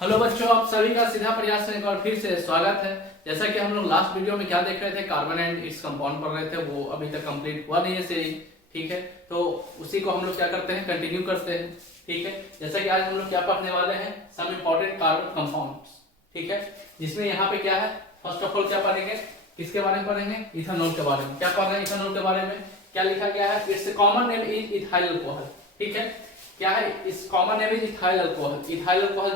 Hello बच्चों, आप सभी का सीधा प्रयास से एक बार फिर से स्वागत है। जैसा कि हम लोग लास्ट वीडियो में क्या देख रहे थे, कार्बन एंड इट्स कंपाउंड पढ़ रहे थे, वो अभी तक कंप्लीट हुआ नहीं है सीरीज। ठीक है, तो उसी को हम लोग क्या करते हैं, कंटिन्यू करते हैं। ठीक है, जैसा कि आज हम लोग क्या पढ़ने वाले हैं, सम इंपॉर्टेंट कार्बन कंपाउंड्स। ठीक है, जिसमें यहाँ पे क्या है, फर्स्ट ऑफ ऑल क्या पढ़ेंगे, किसके बारे में पढ़ेंगे, इथेनॉल के बारे में। क्या पढ़ रहे हैं इथेनॉल के बारे में, क्या लिखा गया है, it's common name is ethyl alcohol. ठीक है, क्या है, इस common name is ethyl alcohol. Ethyl alcohol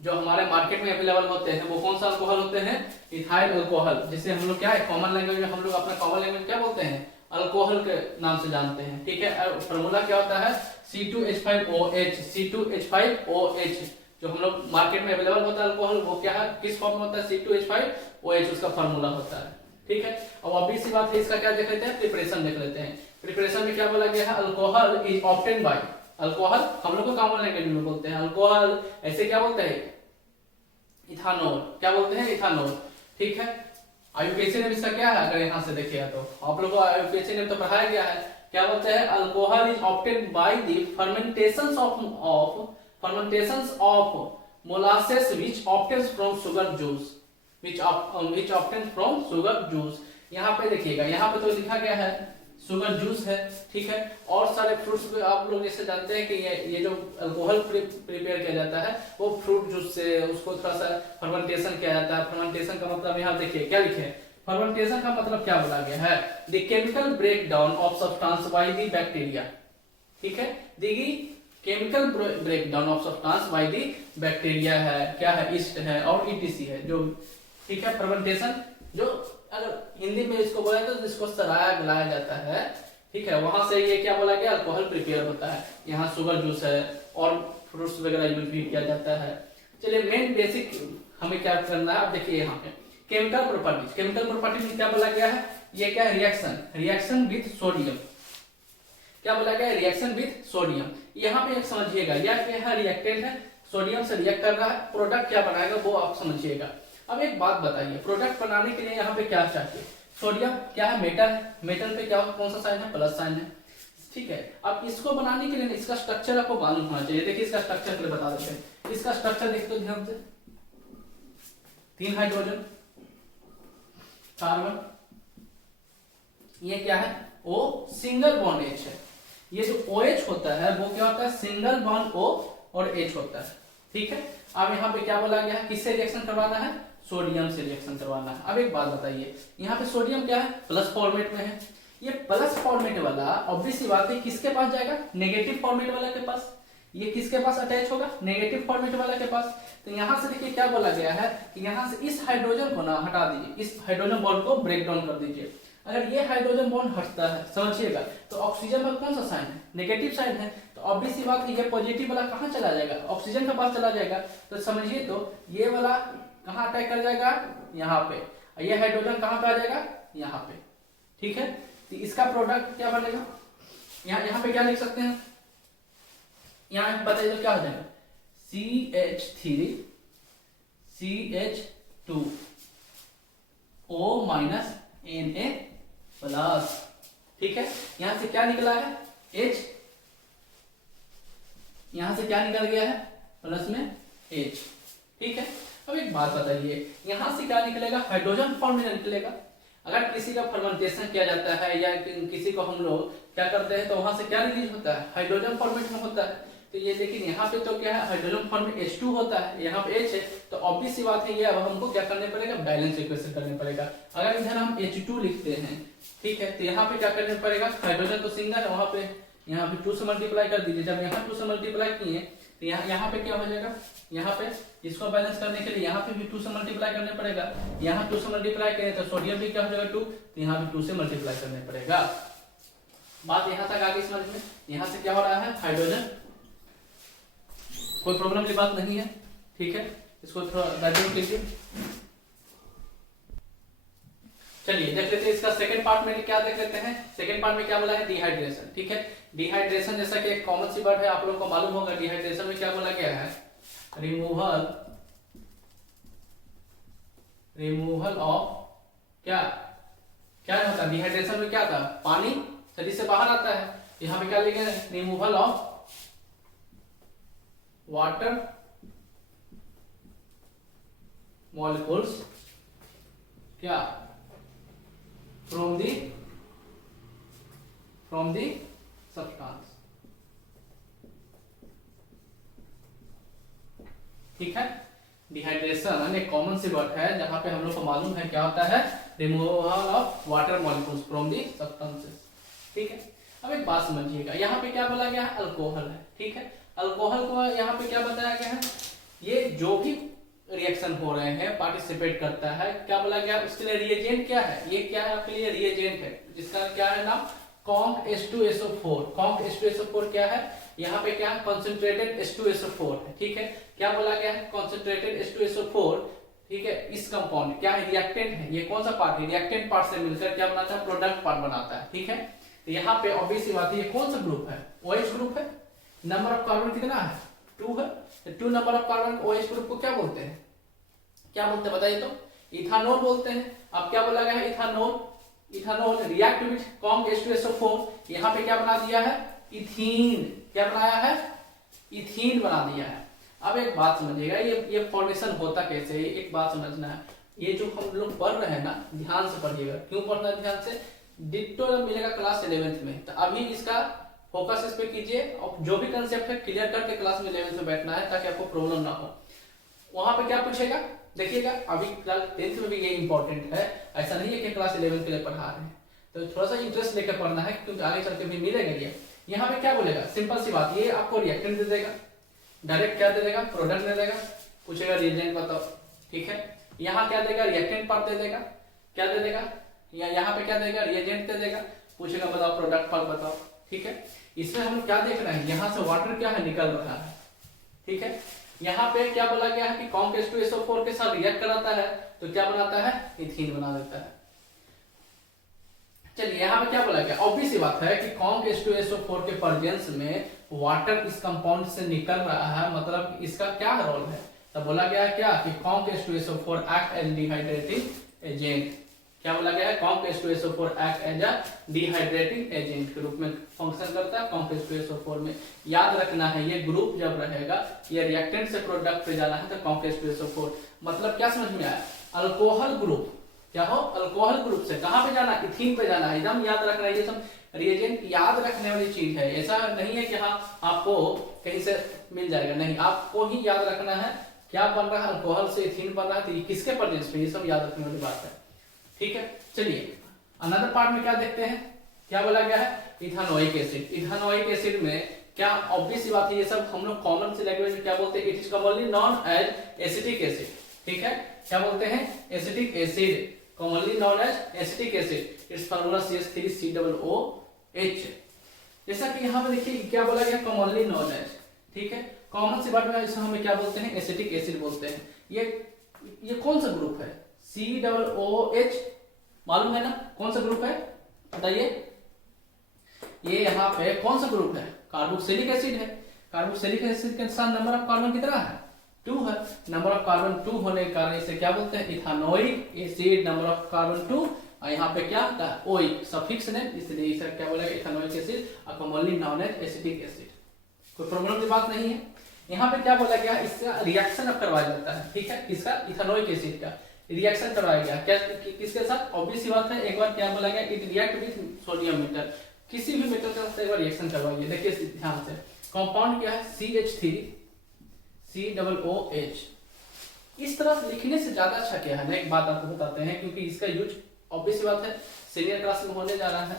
जो हमारे मार्केट में अवेलेबल होते हैं वो कौन सा अल्कोहल होते हैं, इथाइल अल्कोहल, जिसे हम लोग क्या है, कॉमन लैंग्वेज में हम लोग अपना कॉमन लैंग्वेज क्या बोलते हैं, अल्कोहल के नाम से जानते हैं। ठीक है, फॉर्मूला क्या होता है, C2H5OH। C2H5OH जो हम लोग मार्केट में अवेलेबल होता है अल्कोहल, वो क्या है, किस फॉर्म में होता है, C2H5OH उसका फॉर्मूला होता है। ठीक है, अब ऑब्वियस सी बात है, इसका क्या देख लेते हैं, प्रिपरेशन देख लेते हैं। प्रिपरेशन में क्या बोला गया है, alcohol is obtain bye, alcohol हम लोग को कॉमन लैंग्वेज में बोलते हैं अल्कोहल, ऐसे क्या बोलते हैं, इथानॉल। क्या बोलते हैं, इथानॉल। ठीक है, आईयूपीएसी नेम इसका क्या है, अगर यहां से देखिए तो आप लोगों को आईयूपीएसी नेम तो पढ़ाया गया है। क्या बोलते हैं, alcohol is obtain by the fermentations of molasses which obtains from sugar juice, which obtains from sugar juice. यहाँ पे देखिएगा, यहाँ पे तो लिखा गया है शुगर जूस है। ठीक है, और सारे फ्रूट्स को आप लोग जैसे जानते हैं कि ये जो अल्कोहल प्रिपेयर किया जाता है वो फ्रूट जूस से, उसको थोड़ा सा फर्मेंटेशन किया जाता है। फर्मेंटेशन का मतलब यहाँ देखिए क्या लिखे हैं, फर्मेंटेशन का मतलब क्या बोला गया है, the chemical break down of substance by the bacteria. ठीक है, the chemical break down of substance by the bacteria है, क्या है, ईस्ट है और ईटीसी है जो। ठीक है, फर्मेंटेशन जो अगर हिंदी में इसको बोले तो जिसको सराया गलाया जाता है, ठीक है, वहां से ये क्या बोला गया, अल्कोहल प्रिपेयर होता है। यहाँ शुगर जूस है और फ्रूट्स वगैरह यूज भी किया जाता है। चलिए मेन बेसिक हमें क्या करना है, अब देखिए यहाँ पे केमिकल प्रॉपर्टीज। केमिकल प्रॉपर्टीज में क्या बोला गया है, ये क्या है, रिएक्शन विथ सोडियम। क्या बोला गया, रिएक्शन विथ सोडियम। यहाँ पे एक समझिएगा, यह क्या है, रिएक्टेंट है, सोडियम से रिएक्ट कर रहा है, प्रोडक्ट क्या बनाएगा वो आप समझिएगा। अब एक बात बताइए, प्रोडक्ट बनाने के लिए यहाँ पे क्या चाहिए, सोडियम क्या है, मेटल है, मेटल पे क्या कौन सा साइन है, प्लस साइन है। ठीक है, अब इसको बनाने के लिए इसका स्ट्रक्चर आपको मालूम होना चाहिए। देखिए इसका स्ट्रक्चर पहले बता देते हैं। इसका स्ट्रक्चर देखिए तो ध्यान से, 3 हाइड्रोजन, कार्बन, ये क्या है, O सिंगल बॉन्ड H है। ये जो OH होता है वो क्या होता है, सिंगल बॉन्ड O और H होता है। ठीक है, अब यहाँ पे क्या बोला गया है, किससे रिएक्शन करवाना है, सोडियम से रिएक्शन करवाना है। अब एक बात बताइए, यहाँ पे सोडियम क्या है, प्लस फॉर्मेट में है। ये प्लस फॉर्मेट वाला ऑब्वियस सी बात है किसके पास जाएगा, नेगेटिव फॉर्मेट वाला के पास। ये किसके पास अटैच होगा, नेगेटिव फॉर्मेट वाला के पास। तो यहाँ से देखिए क्या बोला गया है कि यहाँ से इस हाइड्रोजन को ना हटा दीजिए, इस हाइड्रोजन बॉन्ड को ब्रेक डाउन कर दीजिए। अगर ये हाइड्रोजन बॉन्ड हटता है, समझिएगा, तो ऑक्सीजन में कौन सा साइन है, नेगेटिव साइन है। तो ऑब्वियस सी बात है ये पॉजिटिव वाला कहाँ चला जाएगा, ऑक्सीजन के पास चला जाएगा। तो समझिए, तो ये वाला कहाँ अटैक कर जाएगा, यहाँ पे। ये हाइड्रोजन कहाँ पे आ जाएगा, यहाँ पे। ठीक है, तो इसका प्रोडक्ट क्या बनेगा, यहाँ पे क्या लिख सकते हैं, यहाँ बताइए तो क्या हो जाएगा, CH3 CH2 O minus Na plus. ठीक है, यहां से क्या निकला है, H, यहां से क्या निकल गया है, प्लस में H। ठीक है, अब एक बात बताइए, यहां से क्या निकलेगा, हाइड्रोजन फॉर्म में निकलेगा। अगर किसी का फर्मेंटेशन किया जाता है या किसी को हम लोग क्या करते हैं तो वहां से क्या रिलीज होता है, हाइड्रोजन फॉर्मेट में होता है। तो ये देखिए यहाँ पे तो क्या है, हाइड्रोजन फॉर्म में H2 होता है, यहाँ पे H है। तो ऑब्वियस सी बात है, ये अब हमको क्या करने पड़ेगा, बैलेंस इक्वेशन करने पड़ेगा। अगर इधर हम H2 लिखते हैं, ठीक है, तो यहाँ पे क्या करने पड़ेगा, हाइड्रोजन तो सिंगल है, वहां पे यहाँ पे 2 से मल्टीप्लाई कर दीजिए। जब यहाँ 2 से मल्टीप्लाई किए तो यहाँ पे क्या हो जाएगा, यहाँ पे इसको बैलेंस करने के लिए यहाँ पे भी 2 से मल्टीप्लाई करने पड़ेगा। यहाँ 2 से मल्टीप्लाई करें तो सोडियम भी क्या हो जाएगा 2, तो यहाँ भी 2 से मल्टीप्लाई करने पड़ेगा। बात यहाँ तक आगे समझ में, यहाँ से क्या हो रहा है, हाइड्रोजन, कोई प्रॉब्लम की बात नहीं है। ठीक है, इसको थोड़ा डायग्राम कीजिए। चलिए देख लेते हैं इसका सेकंड पार्ट में क्या देख लेते हैं। सेकंड पार्ट में क्या बोला है, डिहाइड्रेशन। ठीक है, डिहाइड्रेशन जैसा कि एक कॉमन सी वर्ड है, आप लोगों को मालूम होगा। डिहाइड्रेशन में क्या बोला गया है, रिमूवल ऑफ क्या क्या होता है, डिहाइड्रेशन में क्या था, पानी शरीर से बाहर आता है। यहाँ पे क्या लिखा है, रिमूवल ऑफ वाटर मॉलिक्यूल्स क्या फ्रॉम दी सब्सटेंस। ठीक है, डिहाइड्रेशन एक कॉमन सी वर्ड है जहां पे हम लोग को मालूम है क्या होता है, removal of water molecules from the substances. ठीक है, अब एक बात समझिएगा, यहाँ पे क्या बोला गया है, अल्कोहल है। ठीक है, अल्कोहल को यहाँ पे क्या बताया गया है, ये जो भी रिएक्शन हो रहे हैं पार्टिसिपेट करता है, क्या बोला गया उसके लिए रिएजेंट क्या है, ये क्या है आपके लिए रिएजेंट है, जिसका क्या है नाम कॉन्क H2SO4। कॉन्क H2SO4 क्या है, यहाँ पे क्या है कंसंट्रेटेड H2SO4 है। ठीक है, क्या बोला गया है कंसंट्रेटेड H2SO4। ठीक है, इस कंपाउंड क्या है, रिएक्टेंट है, ये कौन सा पार्ट है, रिएक्टेंट पार्ट से मिलकर क्या बनाता है, प्रोडक्ट पार्ट बनाता है। ठीक है, तो यहाँ पे ऑब्वियस सी बात है, ये कौन सा ग्रुप है, OH ग्रुप है। नंबर ऑफ कार्बन कितना है, 2 है, तो 2 number of carbon OH group को क्या बोलते हैं, क्या बोलते हैं बताइए तो, इथानोल बोलते हैं। अब क्या बोला गया है, ethanol, ethanol react with conc H2SO4, यहाँ पे क्या बना दिया है, इथीन, क्या बनाया है, इथीन बना दिया है। अब एक बात समझिएगा, ये फॉर्मेशन होता कैसे है, एक बात समझना है, ये जो हम लोग पढ़ रहे हैं ना, ध्यान से पढ़िएगा, क्यों पढ़ना है ध्यान से, डिट्टो मिलेगा क्लास 11th में, तो अभी इसका फोकस इस पे कीजिए और जो भी कंसेप्ट है क्लियर करके क्लास में 11th में बैठना है ताकि आपको प्रॉब्लम ना हो। वहां पे क्या पूछेगा देखिएगा, अभी क्लास 10th में भी ये इंपॉर्टेंट है, ऐसा नहीं है कि क्लास 11th के लिए पढ़ा रहे हैं, तो थोड़ा सा इंटरेस्ट लेकर पढ़ना है क्योंकि आगे चल के भी मिलेगा। ये यहाँ पे क्या बोलेगा, सिंपल सी बात, ये आपको रिएक्टेंट दे देगा, डायरेक्ट क्या दे देगा, प्रोडक्ट दे देगा, पूछेगा रिएजेंट बताओ। ठीक है, यहाँ क्या देगा, रिएक्टेंट पार्ट दे देगा, क्या दे देगा, या यहाँ पे क्या देगा, रिएजेंट दे देगा, पूछेगा बताओ प्रोडक्ट पार्ट बताओ। ठीक है, इसमें हम क्या देख रहे हैं, यहाँ से वाटर क्या है निकल रहा है। ठीक है, यहाँ पे क्या बोला गया है कि कॉन्क H2SO4 के साथ रिएक्ट कराता है तो क्या बनाता है, इथीन बना देता है। चलिए यहाँ पे क्या बोला गया, ऑब्वियस बात है कि कॉन्क H2SO4 के प्रेजेंस में वाटर इस कंपाउंड से निकल रहा है, मतलब इसका क्या रोल है, तो बोला गया है क्या कि conc H2SO4 act as dehydrating agent. क्या बोला गया है, conc H2SO4 act as a dehydrating agent के रूप में फंक्शन करता है कॉन्क H2SO4 में। याद रखना है ये ग्रुप जब रहेगा, ये रिएक्टेंट से प्रोडक्ट पे जाना है तो कॉन्क H2SO4, मतलब क्या समझ में आया, अल्कोहल ग्रुप, क्या हो, अल्कोहल ग्रुप से कहां पे जाना, इथीन पे जाना है। एकदम याद रखना है, ये सब रिएजेंट याद रखने वाली चीज है, ऐसा नहीं है कि हाँ आपको कहीं से मिल जाएगा, नहीं, आपको ही याद रखना है क्या बन रहा है, अल्कोहल से इथीन बन रहा है, तो ये किसके प्रेजेंस पे, ये सब याद रखने वाली बात है। ठीक है, चलिए अनदर पार्ट में क्या देखते हैं, क्या बोला गया है, इथानोइक एसिड। इथानोइक एसिड में क्या ऑब्वियस बात है, ये सब हम लोग कॉमन से लैंग्वेज में क्या बोलते हैं, it is commonly known as acetic acid. ठीक है, क्या बोलते हैं, acetic acid, commonly known as acetic acid, its formula CH3COOH। जैसा कि यहाँ पे देखिए क्या बोला गया, commonly known as, ठीक है, कॉमन सी बात में इसे हमें क्या बोलते हैं, एसिटिक एसिड बोलते हैं। ये कौन सा ग्रुप है, COOH, मालूम है ना कौन सा ग्रुप है, बताइए, ये यहाँ पे कौन सा ग्रुप है, कार्बोक्सिलिक एसिड है। कार्बोक्सिलिक एसिड के साथ नंबर ऑफ कार्बन कितना है, 2 है, नंबर ऑफ कार्बन 2 होने के कारण इसे क्या बोलते हैं, ethanoic acid, number of carbon 2, और यहाँ पे क्या होता है, ओइक सफिक्स ने, इसलिए इसे क्या बोलेगा, इथानोइक एसिड, और commonly known as acetic acid. कोई प्रॉब्लम की बात नहीं है। यहाँ पे क्या बोला गया, इसका रिएक्शन अब करवाया जाता है। ठीक है, इसका इथानोइक एसिड का रिएक्शन करवाया गया, क्या किसके साथ, ऑब्वियस बात है, एक बार क्या बोला गया, it react with sodium metal, किसी भी मेटल के साथ एक बार रिएक्शन करवाइए। देखिए ध्यान से, कंपाउंड क्या है, CH3COOH। इस तरह से लिखने से ज्यादा अच्छा क्या है ना, एक बात आपको बताते हैं, क्योंकि इसका यूज ऑब्वियस बात है सीनियर क्लास में होने जा रहा है।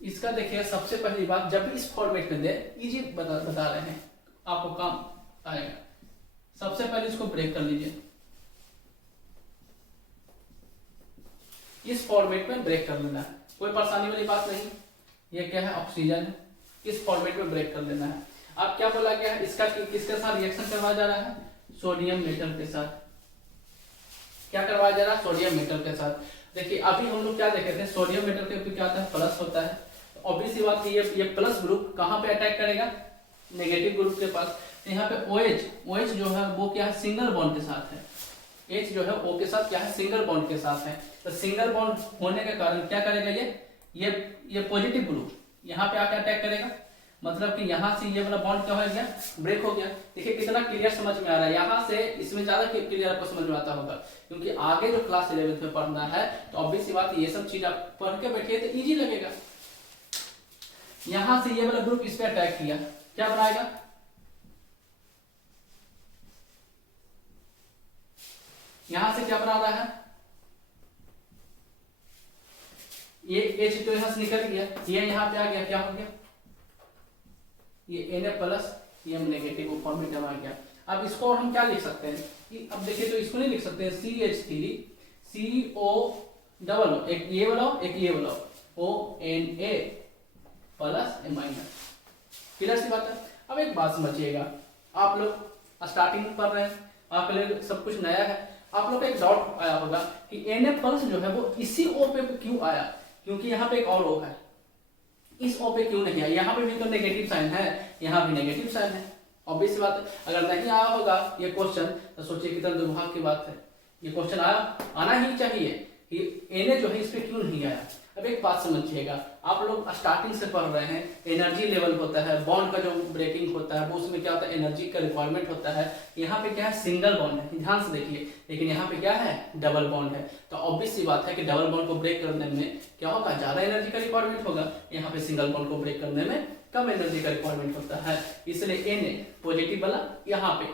इसका देखिए सबसे पहली बात, जब भी इस फॉर्मेट में दे, इजी बता रहे हैं, आपको काम आएगा। सबसे पहले इसको ब्रेक कर लीजिए, इस फॉर्मेट में ब्रेक कर लेना है, कोई परेशानी वाली बात नहीं। ये क्या है, ऑक्सीजन है, इस फॉर्मेट में ब्रेक कर लेना है। अब क्या बोला गया है, इसका किसके साथ रिएक्शन करवाया जा रहा है, सोडियम मेटल के साथ। क्या करवाया जा रहा है, सोडियम मेटल के साथ। देखिए अभी हम लोग क्या देखे थे, सोडियम मेटल के ऊपर क्या होता है, प्लस होता है, तो ऑब्वियस सी बात है ये प्लस ग्रुप कहां पे अटैक करेगा, नेगेटिव ग्रुप के पास। तो यहाँ पे OH जो है वो क्या है, सिंगल बॉन्ड के साथ है, H जो है O के साथ क्या है, सिंगल बॉन्ड के साथ है। तो सिंगल बॉन्ड होने के कारण क्या करेगा, ये पॉजिटिव ग्रुप यहाँ पे आकर अटैक करेगा। मतलब कि यहाँ से ये वाला बॉन्ड क्या हो गया, ब्रेक हो गया। देखिए कितना क्लियर समझ में आ रहा है, यहाँ से इसमें ज्यादा क्लियर आपको समझ में आता होगा, क्योंकि आगे जो क्लास 11th में पढ़ना है तो ऑब्वियस सी बात, ये सब चीज आप पढ़ के बैठिए तो इजी लगेगा। यहाँ से ये वाला ग्रुप इस पे अटैक किया, क्या बनाएगा, यहां से क्या बना रहा है, ये H तो यहां से निकल गया, ये यहां पे आ गया, क्या हो गया, ये Na प्लस ये नेगेटिव फॉर्मेट में आ गया। अब इसको हम क्या लिख सकते हैं कि अब देखिए, तो इसको नहीं लिख सकते हैं CH3 CO डबल O, एक ये वाला एक ये वाला ONA plus A minus. Clear सी बात है। अब एक बात समझिएगा, आप लोग स्टार्टिंग में पढ़ रहे हैं, आपके लिए सब कुछ नया है, आप लोग को एक डाउट आया होगा कि Na प्लस जो है वो इसी O पे क्यों आया, क्योंकि यहाँ पे एक और O है, इस O पे क्यों नहीं आया, यहाँ पे भी तो नेगेटिव साइन है, यहाँ भी नेगेटिव साइन है। ऑब्वियस सी बात है, अगर नहीं आया होगा ये क्वेश्चन तो सोचिए कितना दुर्भाग्य की बात है, ये क्वेश्चन आना ही चाहिए कि Na जो है इस पे क्यों नहीं आया। अब एक बात समझिएगा, आप लोग स्टार्टिंग से पढ़ रहे हैं, एनर्जी लेवल होता है, बॉन्ड का जो ब्रेकिंग होता है वो उसमें क्या होता है, एनर्जी का रिक्वायरमेंट होता है। यहाँ पे क्या है, सिंगल बॉन्ड है, ध्यान से देखिए, लेकिन यहाँ पे क्या है, डबल बॉन्ड है। तो ऑब्वियस सी बात है कि डबल बॉन्ड को ब्रेक करने में क्या होगा, ज्यादा एनर्जी का रिक्वायरमेंट होगा, यहाँ पे सिंगल बॉन्ड को ब्रेक करने में कम एनर्जी का रिक्वायरमेंट होता है। इसलिए Na पॉजिटिव वाला यहाँ पे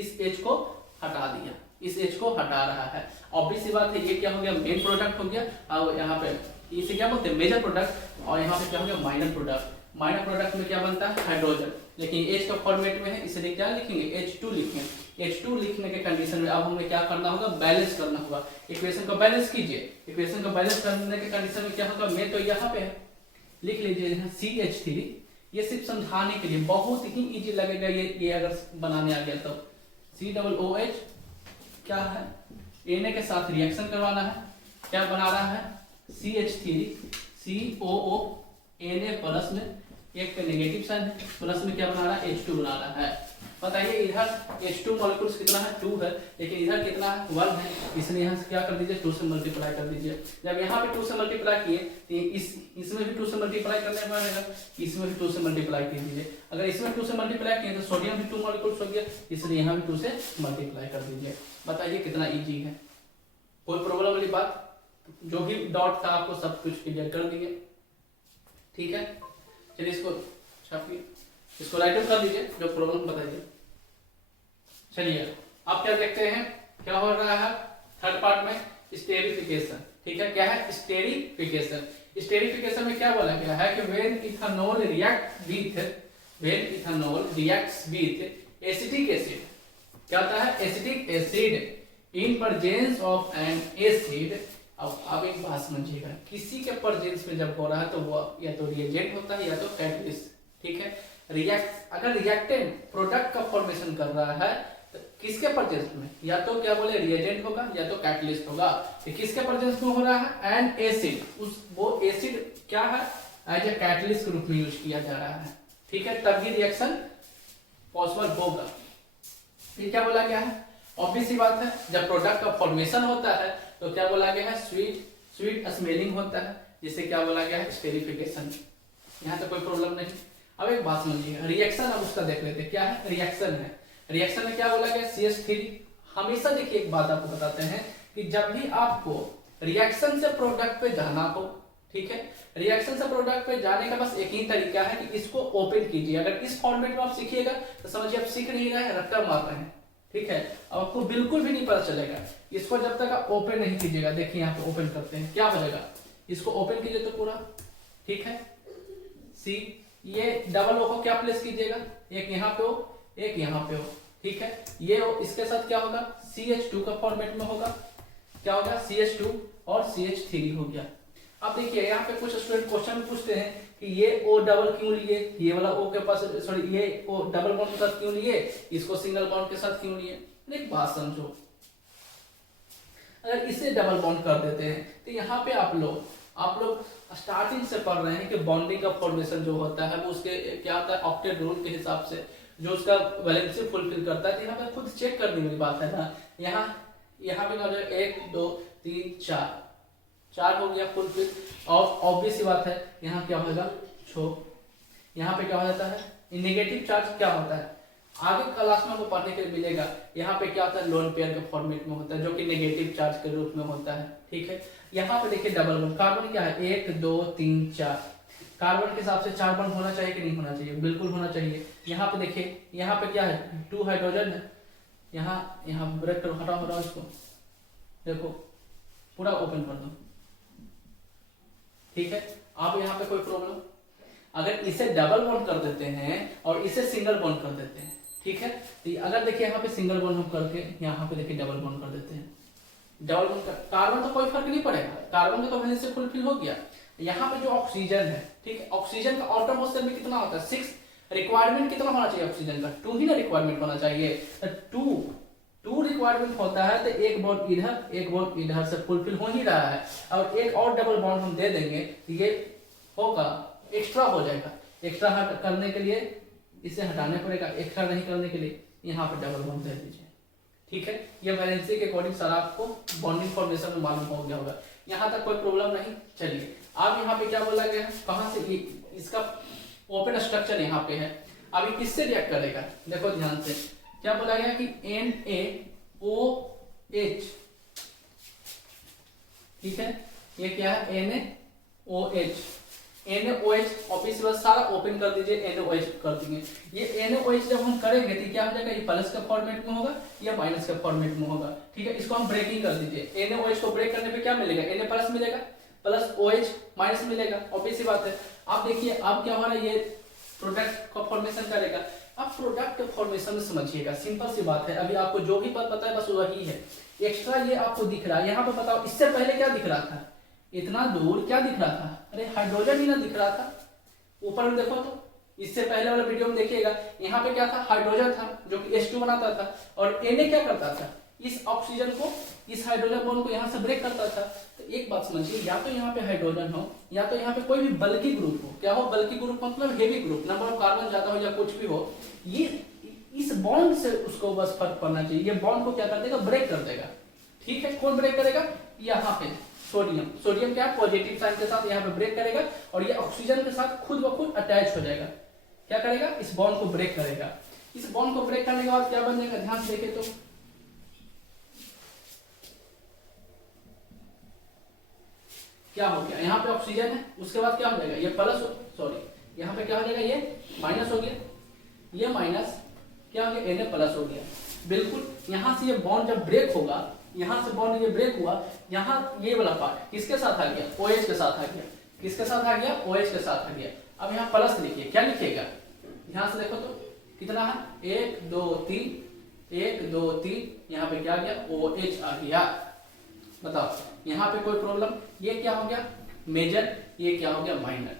इस H को हटा दिया, इस H को हटा रहा है। ऑब्वियस सी बात है, ये क्या हो गया, मेन प्रोडक्ट हो गया, और यहाँ पे इसे क्या बोलते हैं, मेजर प्रोडक्ट, और यहाँ पे क्या हो गया, माइनर प्रोडक्ट। माइनर प्रोडक्ट में क्या बनता है, हाइड्रोजन, लेकिन H का फॉर्मेट में है, इसलिए क्या लिखेंगे, H2 लिखेंगे। H2 लिखने के कंडीशन में अब हमें क्या करना होगा, बैलेंस करना होगा, इक्वेशन को बैलेंस कीजिए। इक्वेशन को बैलेंस करने के कंडीशन में क्या होगा, मैं तो यहाँ पे है, लिख लीजिए CH3, ये सिर्फ समझाने के लिए, बहुत ही इजी लगेगा ये अगर बनाने आ गया तो। COOH क्या है, Na के साथ रिएक्शन करवाना है, क्या बना रहा है, CH3 COO Na प्लस में एक पे नेगेटिव साइन है, प्लस में क्या बना रहा है, H2 बना रहा है। बताइए इधर H2 मॉलिक्यूल्स कितना है, 2 है, लेकिन इधर कितना है, 1 है, इसलिए यहाँ से क्या कर दीजिए, 2 से मल्टीप्लाई कर दीजिए। जब यहाँ पे 2 से मल्टीप्लाई किए तो इसमें भी 2 से मल्टीप्लाई करने पड़ेगा, इसमें भी 2 से मल्टीप्लाई कीजिए। अगर इसमें 2 से मल्टीप्लाई किए तो सोडियम भी 2 मॉलिक्यूल्स हो गया, इसलिए यहाँ भी 2 से मल्टीप्लाई कर दीजिए। बताइए कितना ईजी है, कोई प्रॉब्लम वाली बात, जो भी डाउट था आपको सब कुछ क्लियर कर दिए, ठीक है। चलिए इसको छापिए, इसको राइट आउट कर लीजिए, जो प्रॉब्लम बताइए। चलिए आप क्या देखते हैं, क्या हो रहा है थर्ड पार्ट में, स्टेरिफिकेशन, ठीक है। क्या है, स्टेरिफिकेशन। स्टेरिफिकेशन में क्या बोला गया है कि when ethanol reacts with acetic acid, क्या होता है, acetic acid in presence of N acid. अब एक बात समझिएगा, किसी के प्रेजेंस में जब हो रहा है तो वो या तो रिएजेंट होता है या तो कैटलिस्ट, ठीक है। अगर रिएक्टेंट प्रोडक्ट का फॉर्मेशन कर रहा है तो किसके प्रेजेंस में, या तो क्या बोले रिएजेंट होगा या तो कैटलिस्ट होगा। तो किसके प्रेजेंस में हो रहा है, एन एसिड, वो एसिड क्या है, एज ए कैटलिस्ट के रूप में यूज किया जा रहा है, ठीक है, तभी रिएक्शन पॉसिबल होगा। फिर क्या बोला गया है, ऑब्वियस सी बात है, जब प्रोडक्ट का फॉर्मेशन होता है तो क्या बोला गया है, स्वीट स्मेलिंग होता है, जिसे क्या बोला गया है, स्टेरिफिकेशन। यहाँ तो कोई प्रॉब्लम नहीं। अब एक बात समझिए, रिएक्शन अब उसका देख लेते हैं, क्या है, रिएक्शन है। रिएक्शन में क्या बोला गया, CH3। हमेशा देखिए एक बात आपको बताते हैं कि जब भी आपको रिएक्शन से प्रोडक्ट पे जाना हो, ठीक है, रिएक्शन से प्रोडक्ट पे जाने का बस एक ही तरीका है कि इसको ओपन कीजिए। अगर इस फॉर्मेट में आप सीखिएगा तो समझिए आप सीख नहीं रहे हैं, रट्टा मार रहे हैं, ठीक है। अब आपको बिल्कुल भी नहीं पता चलेगा। इसको जब तक आप ओपन नहीं कीजिएगा, देखिए यहाँ पे ओपन करते हैं, क्या हो जाएगा, इसको ओपन कीजिए तो पूरा, ठीक है। सी ये डबल ओ को क्या प्लेस कीजिएगा, एक यहाँ पे हो एक यहाँ पे हो, ठीक है। ये इसके साथ क्या होगा, CH2 का फॉर्मेट में होगा, क्या होगा, CH2 और CH3 हो गया। अब देखिए यहाँ पे कुछ स्टूडेंट क्वेश्चन पूछते हैं कि ये O डबल क्यों लिए, ये वाला O के पास, सॉरी ये O डबल बॉन्ड के साथ क्यों लिए, इसको सिंगल बॉन्ड के साथ क्यों लिए। एक बात समझो, अगर इसे डबल बॉन्ड कर देते हैं तो यहाँ पे आप लोग स्टार्टिंग से पढ़ रहे हैं कि बॉन्डिंग का फॉर्मेशन जो होता है वो उसके क्या होता है, ऑक्टेट रूल के हिसाब से जो उसका वैलेंसी फुलफिल करता है। तो यहाँ पे खुद चेक करने वाली बात है ना, यहाँ पे 1 2 3 4 हो गया फुलफिल। और ऑब्वियस बात है यहाँ क्या होगा, यहाँ पे क्या हो जाता है, नेगेटिव चार्ज क्या होता है, आगे क्लास में हमको पढ़ने के लिए मिलेगा। यहाँ पे क्या होता है, लोन पेयर के फॉर्मेट में होता है, जो कि नेगेटिव चार्ज के रूप में होता है। ठीक है, यहाँ पे देखिए डबल बॉन्ड, कार्बन क्या है 1 2 3 4, कार्बन के हिसाब से 4 बॉन्ड होना चाहिए कि नहीं होना चाहिए, बिल्कुल होना चाहिए। यहाँ पे देखिए, यहाँ पे क्या है 2 हाइड्रोजन है, यहाँ ब्रेक करो, हटाओ इसको, देखो पूरा ओपन कर दो। ठीक है, अब यहाँ पे कोई प्रॉब्लम, अगर इसे डबल बॉन्ड कर देते हैं और इसे सिंगल बॉन्ड कर देते हैं, ठीक है, तो अगर देखिए यहाँ पे सिंगल बॉन्ड हम करके यहाँ पे देखिए डबल बॉन्ड कर देते हैं, डबल बॉन्ड कार्बन तो कोई फर्क नहीं पड़ेगा, कार्बन का तो वैसे से फुलफिल हो गया। यहाँ पे जो ऑक्सीजन है, ठीक है, ऑक्सीजन का आउटर मोस्टर में कितना होता है 6, रिक्वायरमेंट कितना होना चाहिए ऑक्सीजन का 2 ही ना रिक्वायरमेंट होना चाहिए, 2 रिक्वायरमेंट होता है, तो एक बॉन्ड इधर से फुलफिल हो ही रहा है, और एक और डबल बॉन्ड हम दे देंगे, ये होगा एक्स्ट्रा हो जाएगा। एक्स्ट्रा करने के लिए इसे हटाने पड़ेगा, एक्स्ट्रा नहीं करने के लिए यहाँ पे डबल बॉन्ड दे दीजिए। ठीक है, ये वैलेंसी के अकॉर्डिंग सारा आपको बॉन्डिंग फॉर्मेशन में मालूम हो गया होगा, यहाँ तक कोई प्रॉब्लम नहीं। चलिए अब यहाँ पे क्या बोला गया है, कहाँ से ये इसका ओपन स्ट्रक्चर यहाँ पे है, अब ये किससे रिएक्ट करेगा, देखो ध्यान से, क्या बोला गया कि NaOH, ठीक है, ये क्या है NaOH, ऑब्वियसली सारा ओपन कर दीजिए, NaOH कर देंगे। ये NaOH जब हम करेंगे तो क्या हो जाएगा, ये प्लस के फॉर्मेट में होगा या माइनस के फॉर्मेट में होगा। ठीक है, इसको हम ब्रेकिंग कर दीजिए, NaOH को ब्रेक करने पे क्या मिलेगा, Na प्लस मिलेगा, प्लस OH माइनस मिलेगा, ऑब्वियसली बात है। अब देखिए अब क्या हो रहा है, ये प्रोडक्ट का फॉर्मेशन करेगा। अब प्रोडक्ट के फॉर्मेशन में समझिएगा, सिंपल सी बात है, अभी आपको जो भी पता है बस वही है, एक्स्ट्रा ये आपको दिख रहा है। यहाँ पे बताओ इससे पहले क्या दिख रहा था, इतना दूर क्या दिख रहा था, अरे हाइड्रोजन ही ना दिख रहा था, ऊपर में देखो तो, इससे पहले वाले वीडियो में देखिएगा, यहाँ पे क्या था, हाइड्रोजन था जो कि H2 बनाता था, और Na क्या करता था, इस ऑक्सीजन को, इस हाइड्रोजन बॉन्ड को यहाँ से ब्रेक करता था। तो एक बात समझिए, या तो यहाँ पे हाइड्रोजन हो या तो यहाँ पे कोई भी बल्कि ग्रुप हो, क्या हो बल्कि ग्रुप मतलब heavy group, number of carbon ज्यादा हो या कुछ भी हो, ये इस बॉन्ड से उसको बस फर्क पड़ना चाहिए, ये बॉन्ड को क्या कर देगा, ब्रेक कर देगा। ठीक है, कौन ब्रेक करेगा, यहाँ पे सोडियम क्या है, पॉजिटिव साइन के साथ यहाँ पे ब्रेक करेगा, और ये ऑक्सीजन के साथ खुद ब खुद अटैच हो जाएगा, क्या करेगा, इस बॉन्ड को ब्रेक करेगा। इस बॉन्ड को ब्रेक करने के बाद क्या बन जाएगा, ध्यान से देखे तो क्या हो गया, यहाँ पे ऑक्सीजन है, उसके बाद क्या हो जाएगा, ये प्लस, सॉरी यहाँ पे क्या हो जाएगा, ये माइनस हो गया, ये माइनस क्या हो गया, Na प्लस हो गया। बिल्कुल यहाँ से ये बॉन्ड जब ब्रेक होगा, यहाँ से बॉन्ड ये ब्रेक हुआ, यहाँ ये वाला पार्ट किसके साथ आ गया, OH के साथ आ गया, किसके साथ आ गया, OH के साथ आ गया। अब यहाँ प्लस लिखिए, क्या लिखिएगा, ध्यान से देखो तो कितना है, 1 2 3, 1 2 3, यहाँ पे क्या आ गया, OH आ गया। बताओ यहाँ पे कोई प्रॉब्लम, ये क्या हो गया मेजर, ये क्या हो गया माइनर।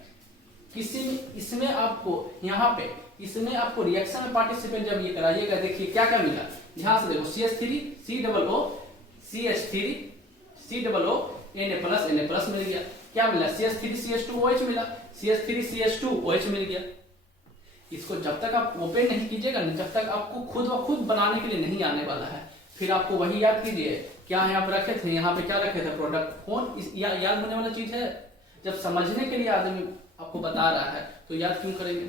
किसी में इसमें आपको यहाँ पे इसमें आपको रिएक्शन में पार्टिसिपेट जब ये कराइएगा, देखिए क्या क्या मिला, ध्यान से देखो, CH3 COO CH3 COO Na plus मिल गया, क्या मिला, CH3 CH2OH मिला, CH3 CH2OH मिल गया। इसको जब तक आप ओपन नहीं कीजिएगा, जब तक आपको खुद ब खुद बनाने के लिए नहीं आने वाला है, फिर आपको वही याद कीजिए, क्या यहाँ पे रखे थे, यहाँ पे क्या रखे थे, प्रोडक्ट कौन याद होने वाला चीज है। जब समझने के लिए आदमी आपको बता रहा है तो याद क्यों करेंगे।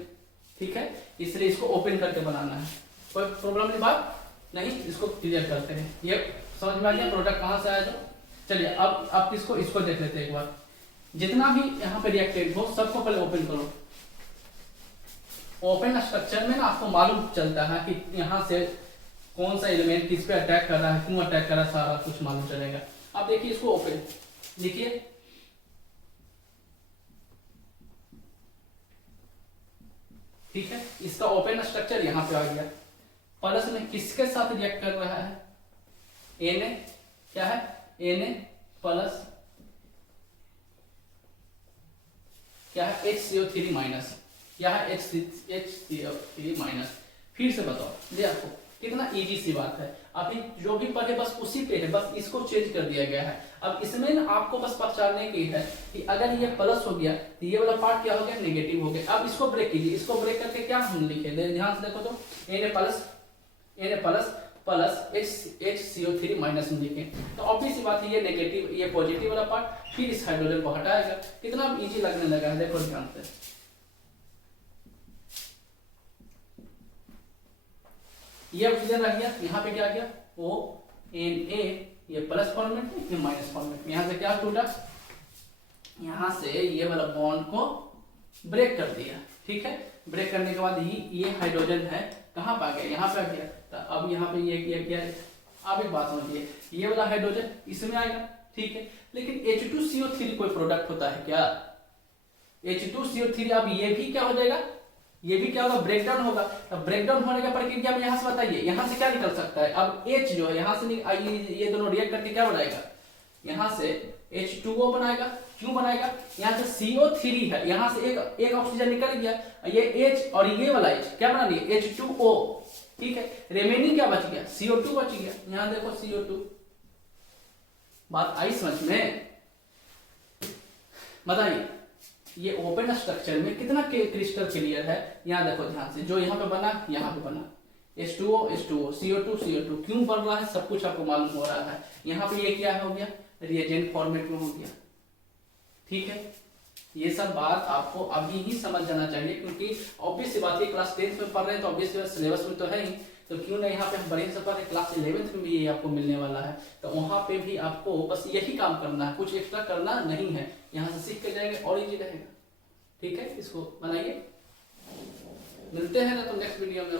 ठीक है, इसलिए इसको ओपन करके बनाना है, कोई प्रॉब्लम की बात नहीं, इसको क्लियर करते हैं। ये समझ में आ गया प्रोडक्ट कहाँ से आया जो। चलिए अब आप इसको देख लेते हैं एक बार, जितना भी यहाँ पे रिएक्टेंट हो सबको पहले ओपन करो। ओपन स्ट्रक्चर में ना आपको मालूम चलता है कि यहाँ से कौन सा एलिमेंट किस पे अटैक कर रहा है, क्यों अटैक कर रहा है, सारा कुछ मालूम चलेगा। अब देखिए इसको ओपन लिखिए, ठीक है, इसका ओपन स्ट्रक्चर यहाँ पे आ गया। प्लस में किसके साथ रिएक्ट कर रहा है, Na, क्या है Na प्लस क्या है HCO3 माइनस, क्या है HCO3 माइनस। फिर से बताओ, देखो कितना इजी सी बात है, अभी जो भी पढ़े बस उसी पे है, बस इसको चेंज कर दिया गया है। अब इसमें ना आपको बस पहचानने की है कि अगर ये प्लस हो गया तो ये वाला पार्ट क्या हो गया, नेगेटिव हो गया। अब इसको ब्रेक कीजिए, इसको ब्रेक करके क्या हम लिखे, ध्यान से देखो तो, Na प्लस HCO3 माइनस में लिखे, तो ऑब्वियस बात है ये नेगेटिव, ये पॉजिटिव वाला पार्ट, फिर इस हाइड्रोजन को हटाएगा। कितना इजी लगने लगा है, देखो ध्यान से, ये ऑक्सीजन रह गया, यहाँ पे क्या गया O Na, ये प्लस फॉर्मेट में, ये माइनस फॉर्मेट में। यहाँ से क्या टूटा, यहाँ से ये वाला बॉन्ड को ब्रेक कर दिया, ठीक है। ब्रेक करने के बाद ये हाइड्रोजन है कहाँ पे आ गया, यहाँ पे आ गया। तो अब यहाँ पे ये क्या है, आप एक बात समझिए, ये वाला हाइड्रोजन इसमें आएगा, ठीक है। लेकिन H2CO3 कोई प्रोडक्ट होता है क्या, H2CO3, अब ये भी क्या हो जाएगा, ये भी क्या होगा, ब्रेकडाउन होगा। अब ब्रेकडाउन होने का प्रक्रिया में यहाँ से बताइए, यहाँ से क्या निकल सकता है, अब H जो है यहाँ से ये दोनों रिएक्ट करके क्या बनाएगा, यहाँ से H2O बनाएगा। क्यों बनाएगा, यहाँ से CO3 है, यहाँ से एक ऑक्सीजन निकल गया, ये H और ये वाला H क्या बना लिया, H2O, ठीक है। रिमेनिंग क्या बच गया, CO2 बच गया। यहाँ देखो CO2, बात आई समझ में, बताइए ये ओपन स्ट्रक्चर में कितना क्रिस्टल क्लियर है। यहाँ देखो ध्यान से, जो यहाँ पे बना यहाँ पे बना, H2O H2O, CO2 CO2, क्यों बन रहा है सब कुछ आपको मालूम हो रहा है। यहाँ पे ये क्या हो गया, रिएजेंट फॉर्मेट में हो गया, ठीक है। ये सब बात आपको अभी ही समझ जाना चाहिए, क्योंकि ऑब्वियस सी बात है क्लास 10th में पढ़ रहे हैं तो ऑब्वियस सिलेबस में तो है ही, तो क्यों ना यहाँ पे हम बढ़िया से पढ़ रहे, क्लास 11th में भी ये आपको मिलने वाला है। तो वहाँ पे भी आपको बस यही काम करना है, कुछ एक्स्ट्रा करना नहीं है, यहाँ से सीख के जाएंगे और इजी रहेगा, ठीक है। इसको बनाइए, मिलते हैं ना तो नेक्स्ट वीडियो में।